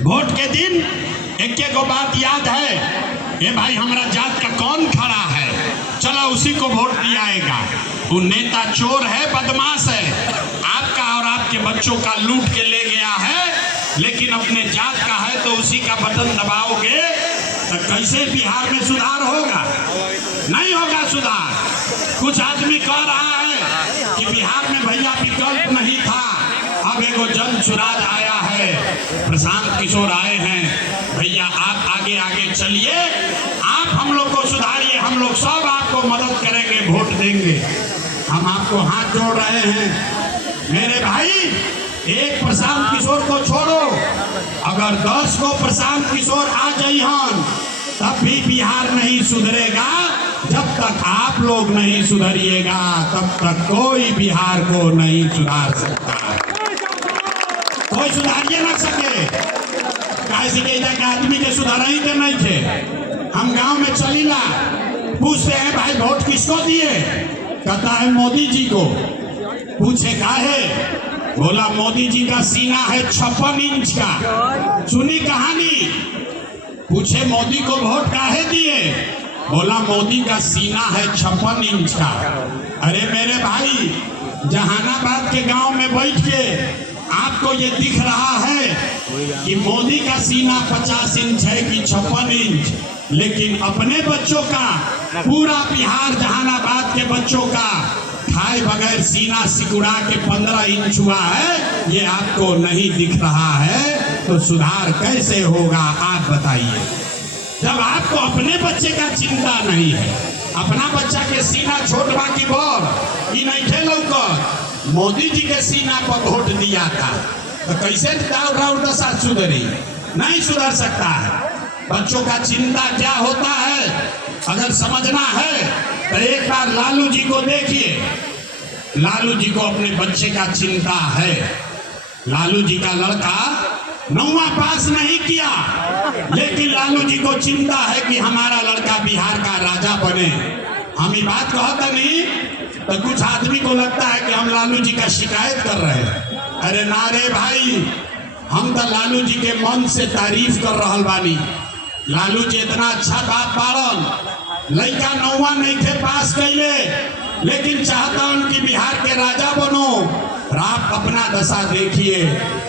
Vote के दिन एक को बात याद है, ये भाई हमारा जात का कौन खड़ा है, चलो उसी को वोट दियाएगा। वो नेता चोर है, बदमाश है, आपका और आपके बच्चों का लूट के ले गया है, लेकिन अपने जात का है तो उसी का बटन दबाओगे तो कैसे बिहार में सुधार होगा? नहीं होगा सुधार। कुछ आदमी कह रहा है कि बिहार में भैया विकल्प नहीं था, अब एगो जन सुराज आया है, प्रशांत किशोर आए हैं, भैया आप आगे आगे चलिए, आप हम लोग को सुधारिए, हम लोग सब आपको मदद करेंगे, वोट देंगे। हम आपको हाथ जोड़ रहे हैं मेरे भाई, एक प्रशांत किशोर को छोड़ो, अगर 10 को प्रशांत किशोर आ जाइहन तब भी बिहार नहीं सुधरेगा। जब तक आप लोग नहीं सुधरिएगा तब तक कोई बिहार को नहीं सुधार सकता, कोई सुधारिए ना सके। कैसे के आदमी के सुधार ही के नहीं थे। हम गांव में चलीला, पूछते हैं भाई वोट किसको दिए, कहता है मोदी जी को। पूछे काहे, बोला मोदी जी का सीना है 56 इंच का। सुनी कहानी। पूछे मोदी को वोट काहे दिए, बोला मोदी का सीना है 56 इंच का। अरे मेरे भाई, जहानाबाद के गांव में बैठ के आपको ये दिख रहा है कि मोदी का सीना 50 इंच है कि 56 इंच, लेकिन अपने बच्चों का, पूरा बिहार जहानाबाद के बच्चों का खाए बगैर सीना सिकुड़ा के 15 इंच हुआ है, ये आपको नहीं दिख रहा है, तो सुधार कैसे होगा आप बताइए। जब आपको अपने बच्चे का चिंता नहीं है, अपना बच्चा के सीना छोटवा की बोर ये नहीं थे लौकर, मोदी जी के सीना पर वोट दिया था, तो कैसे राउर दशा सुधरी? नहीं सुधर सकता है। बच्चों का चिंता क्या होता है अगर समझना है तो एक बार लालू जी को देखिए। लालू जी को अपने बच्चे का चिंता है। लालू जी का लड़का 9वां पास नहीं किया, लेकिन लालू जी को चिंता है कि हमारा लड़का बिहार का राजा बने। हम ये बात कहता नहीं तो कुछ आदमी को लगता है कि हम लालू जी का शिकायत कर रहे हैं। अरे ना रे भाई, हम तो लालू जी के मन से तारीफ कर रहल बानी। लालू जी इतना अच्छा बाप बाड़न, लड़का 9वां नहीं थे पास कैले, लेकिन चाहता उनकी बिहार के राजा बनो। आप अपना दशा देखिए,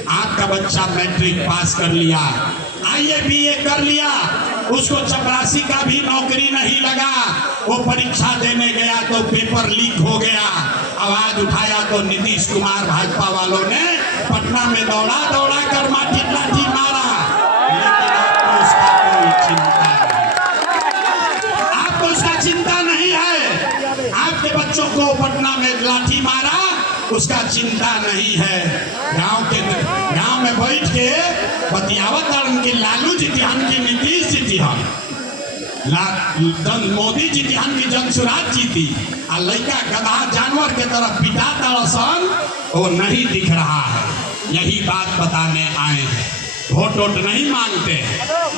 आपका बच्चा मैट्रिक पास कर लिया, आईए बीए कर लिया, उसको चपरासी का भी नौकरी नहीं लगा, वो परीक्षा देने गया तो पेपर लीक हो गया, आवाज उठाया तो नीतीश कुमार भाजपा वालों ने पटना में दौड़ा दौड़ा कर लाठी मारा, लेकिन आपको उसका कोई चिंता नहीं। आपको उसका चिंता नहीं है। आपके बच्चों को पटना में लाठी मारा, उसका चिंता नहीं है। गांव में बैठ के बतियावत उनके लालू जी ध्यान की, नीतीश जी ध्यान, मोदी जी ध्यान की, जनसुराज जी थी, और लड़का गधा जानवर के तरफ पिता तरसन वो नहीं दिख रहा है। यही बात बताने आए हैं। वोट नहीं मांगते।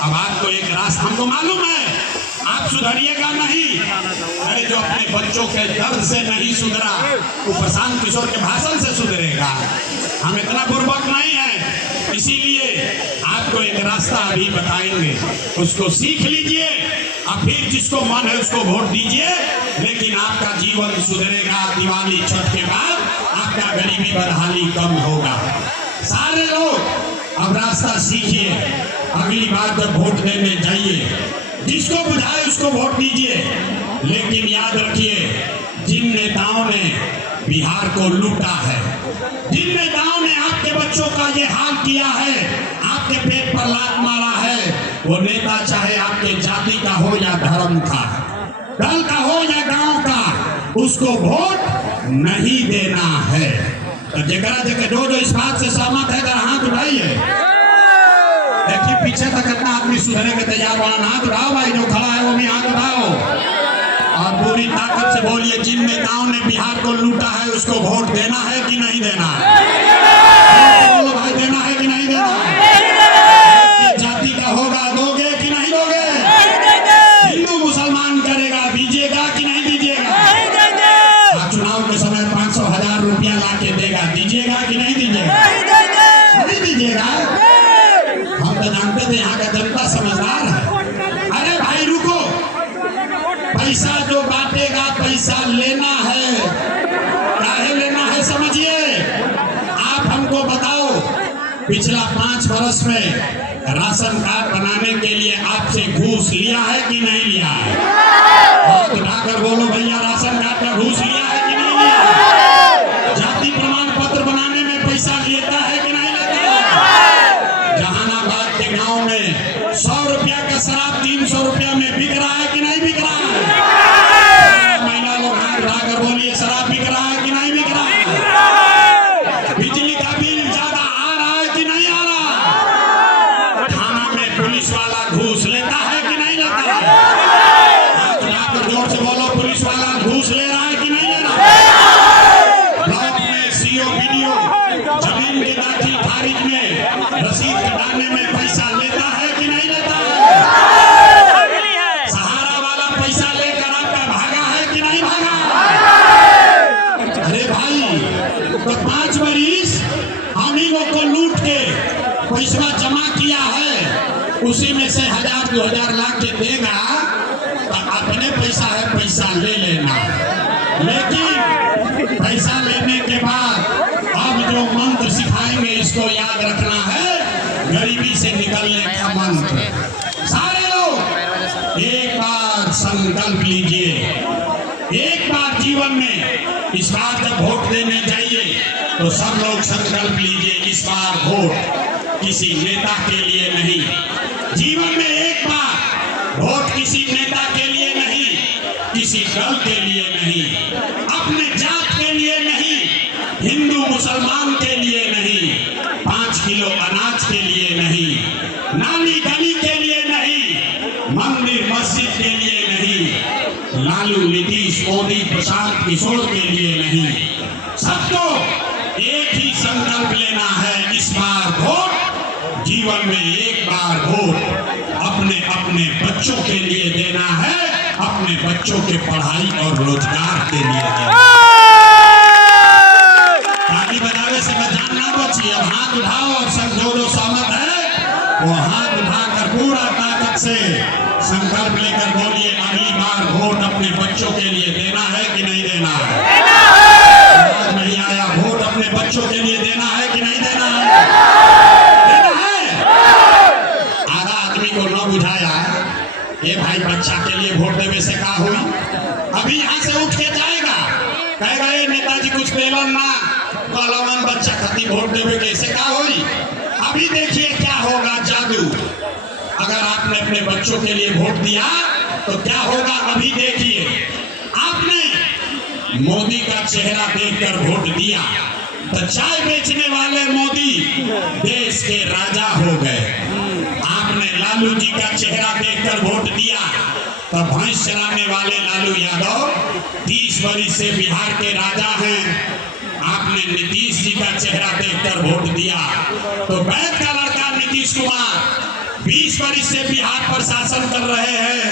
अब आपको एक रास्ता, हमको मालूम है आप सुधरिएगा नहीं। अरे जो अपने बच्चों के दर्द से नहीं सुधरा वो प्रशांत किशोर के भाषण से सुधरेगा। हम इतना बुर्बक नहीं है, इसीलिए आपको एक रास्ता अभी बताएंगे, उसको सीख लीजिए और फिर जिसको मन है उसको वोट दीजिए। लेकिन आपका जीवन सुधरेगा। दिवाली छठ के बाद आपका गरीबी बदहाली कम होगा। सारे लोग अब रास्ता सीखिए। अगली बार जब वोट देने जाइए, जिसको बुझाए उसको वोट दीजिए, लेकिन याद रखिए, जिन नेताओं ने बिहार को लूटा है, जिन नेताओं ने आपके बच्चों का ये हाल किया है, आपके पेट पर लात मारा है, वो नेता चाहे आपके जाति का हो या धर्म का, दल का हो या गांव का, उसको वोट नहीं देना है। तो जगह जगह जो इस बात से सहमत है अगर हाथ उठाइए। देखिए पीछे तक कितना आदमी सुधरने के तैयार वाला, हाथ उठाओ भाई, जो खड़ा है वो भी हाथ उठाओ और पूरी ताकत से बोलिए, जिन नेताओं ने बिहार को लूटा है उसको वोट देना है कि नहीं देना है? बोलो भाई, देना है कि नहीं देना है? जाति का होगा, दोगे कि नहीं दोगे? हिंदू मुसलमान करेगा, दीजिएगा कि नहीं दीजिएगा? चुनाव के समय 500,000 रुपया ला के देगा, दीजिएगा कि नहीं दीजिएगा? नहीं दीजिएगा। हम 5 वर्ष में राशन कार्ड बनाने के लिए आपसे घूस लिया है कि नहीं लिया है? हाथ उठाकर बोलो भैया, राशन कार्ड का घूस लिया है कि नहीं लिया है? जाति प्रमाण पत्र बनाने में पैसा लेता है कि नहीं लेता है? जहानाबाद के गांव में 100 रुपया का शराब 300 रुपया में बिक रहा है कि नहीं बिक रहा है? महिला लोग हाथ उठाकर बोलिए, शराब बिक रहा है कि नहीं बिक रहा है? बिजली का बिल ज्यादा आ रहा है कि नहीं आ रहा? थाना में पुलिस वाला घूस लेता है कि नहीं लेता है? हाथ उठाकर जोर से बोलो, पुलिस वाला घूस ले रहा है कि नहीं ले रहा है? ब्लॉक में सीओ वीडियो जमीन के दाखिल खारिज में रसीद कटाने में पैसा लेता है कि नहीं लेता है? सहारा वाला पैसा लेकर आपका भागा है कि नहीं भागा? अरे भाई, तो 5 वरिस हम ही लोग को लूट के पैसा जमा किया है, उसी में से 1000-2000 लाख के देगा तो अपने पैसा है, पैसा ले लेना। लेकिन पैसा लेने के बाद अब जो मंत्र सिखाएंगे इसको याद रखना है, गरीबी से निकलने का मंत्र। सारे लोग एक बार संकल्प लीजिए, एक बार जीवन में इस बार जब वोट देने जाइए तो सब लोग संकल्प लीजिए, इस बार वोट किसी नेता के लिए नहीं। जीवन में एक बार वोट किसी नेता के लिए नहीं, किसी दल के लिए नहीं, अपने जात के लिए नहीं, हिंदू मुसलमान के लिए नहीं, 5 किलो अनाज के लिए नहीं, नाली गली के लिए नहीं, मंदिर मस्जिद के लिए नहीं, लालू नीतीश मोदी प्रशांत किशोर के लिए नहीं। सबको एक ही संकल्प लेना है, इस बार वोट जीवन में एक बार वोट अपने अपने बच्चों के लिए देना है, अपने बच्चों के पढ़ाई और रोजगार के लिए देना है। ताली बजावे से जान ना बची। अब हाथ उठाओ और सब जो सहमत है वो हाथ उठाकर पूरा ताकत से संकल्प लेकर बोलिए, अगली बार वोट अपने बच्चों के लिए देना है कि नहीं देना है? आज नहीं आया, वोट अपने बच्चों के लिए देना है कि नहीं देना है? देना है। आधा आदमी को न बुझाया, ये भाई बच्चा के लिए वोट देवे से का हुई? अभी यहाँ से उठ के जाएगा, कहेगा ये नेताजी कुछ पेलन ना कलमन बच्चा खातिर वोट देवे कैसे का हुई? अभी देखिए क्या होगा जादू। अगर आपने अपने बच्चों के लिए वोट दिया तो क्या होगा, अभी देखिए। आपने मोदी का चेहरा देखकर वोट दिया तो चाय बेचने वाले मोदी देश के राजा हो गए। आपने लालू जी का चेहरा देखकर वोट दिया तो भैंस चराने वाले लालू यादव 30 वर्ष से बिहार के राजा हैं। आपने नीतीश जी का चेहरा देखकर वोट दिया तो बैठ का लड़का नीतीश कुमार 20 वर्ष से बिहार पर शासन कर रहे हैं।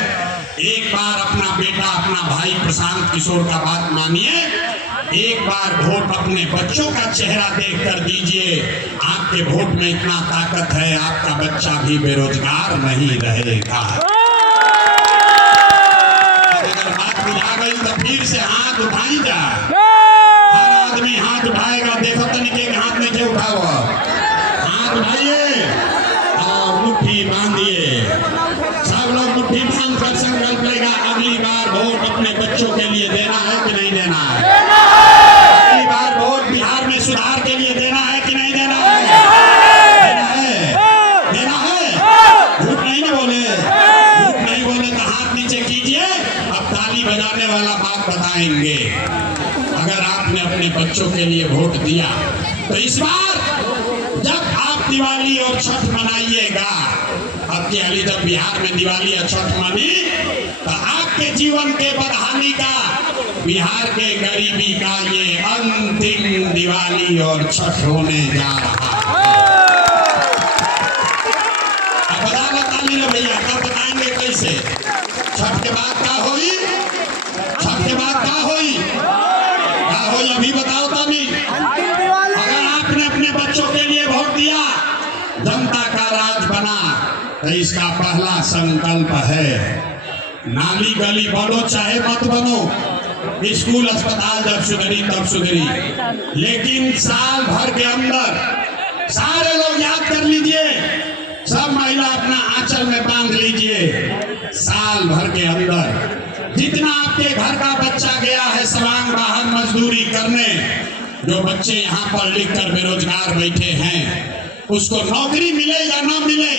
एक बार अपना बेटा, अपना भाई प्रशांत किशोर का बात मानिए, एक बार वोट अपने बच्चों का चेहरा देखकर दीजिए। आपके वोट में इतना ताकत है, आपका बच्चा भी बेरोजगार नहीं रहेगा। अगर बात बुझा गई तो फिर से हाथ उठाई जाए। हर आदमी हाथ उठाएगा, देखो तनिके के हाथ में क्या उठा हुआ, हाथ उठाइए और मुट्ठी बांधिए। सब लोग मुट्ठी बांध कर संकल्प लेगा, अगली बार वोट अपने बच्चों के लिए देना है कि नहीं देना है? अगली बार वोट बिहार में सुधार के लिए देना है कि नहीं देना है? देना है, देना है। झूठ नहीं ना बोले, झूठ नहीं बोले तो हाथ नीचे कीजिए। अब ताली बजाने वाला बात बताएंगे। अगर आपने अपने बच्चों के लिए वोट दिया तो इस बार जब आप दिवाली और छठ मनाइएगा, आपकी हाली जब बिहार में दिवाली और छठ मनी तो आपके जीवन के बदहाली का, बिहार के गरीबी का ये अंतिम दिवाली और छठ होने जा रहा है। अब बता लो ताली लो भैया, कब बताएंगे कैसे? छठ के बाद क्या होगी? छठ के बाद क्या होगी? अभी बताओ तानी। अगर आपने अपने बच्चों के लिए वोट दिया, जनता का राज बना, तो इसका पहला संकल्प है नाली गली बनो चाहे मत बनो, स्कूल अस्पताल जब सुधरी तब सुधरी, लेकिन साल भर के अंदर सारे लोग याद करें कर लीजिए, सब महिला अपना आंचल में बांध लीजिए। साल भर के अंदर जितना आपके घर का बच्चा गया है सवांग बाहर मजदूरी करने, जो बच्चे यहाँ पढ़ लिख कर बेरोजगार बैठे हैं, उसको नौकरी मिले या ना मिले,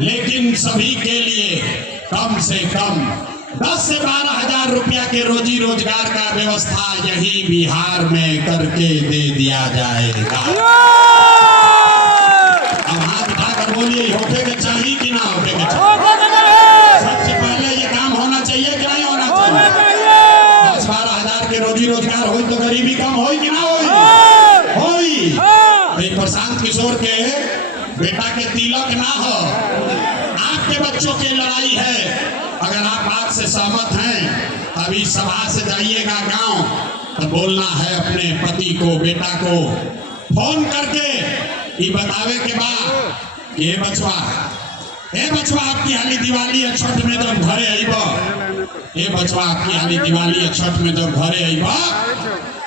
लेकिन सभी के लिए कम से कम 10 से 12 हजार रुपया के रोजी रोजगार का व्यवस्था यही बिहार में करके दे दिया जाएगा। अब हाथ उठाकर बोलिए, होके के चाहिए कि ना होके के चाहिए? सबसे पहले ये काम होना चाहिए कि नहीं होना चाहिए? 10-12 हजार के रोजी रोजगार हो तो गरीबी कम हो कि ना हो? प्रशांत किशोर के बेटा के तिलक ना हो, आपके बच्चों की लड़ाई है। अगर आप बात से सहमत हैं, अभी सभा से जाइएगा गांव, तो बोलना है अपने पति को, बेटा को फोन करके ये बतावे के बाद, ये बचवा आपकी हाली दिवाली है छठ में जब घरे आइब, ये बचवा आपकी हाली दिवाली है छठ में जब घरे आइब,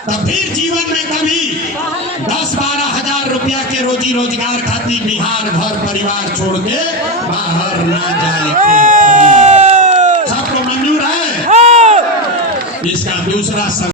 तब फिर जीवन में कभी 10-12 हजार रुपया के रोजी रोजगार खातिर बिहार घर परिवार छोड़ के बाहर ना जाए। सबको मंजूर है? इसका दूसरा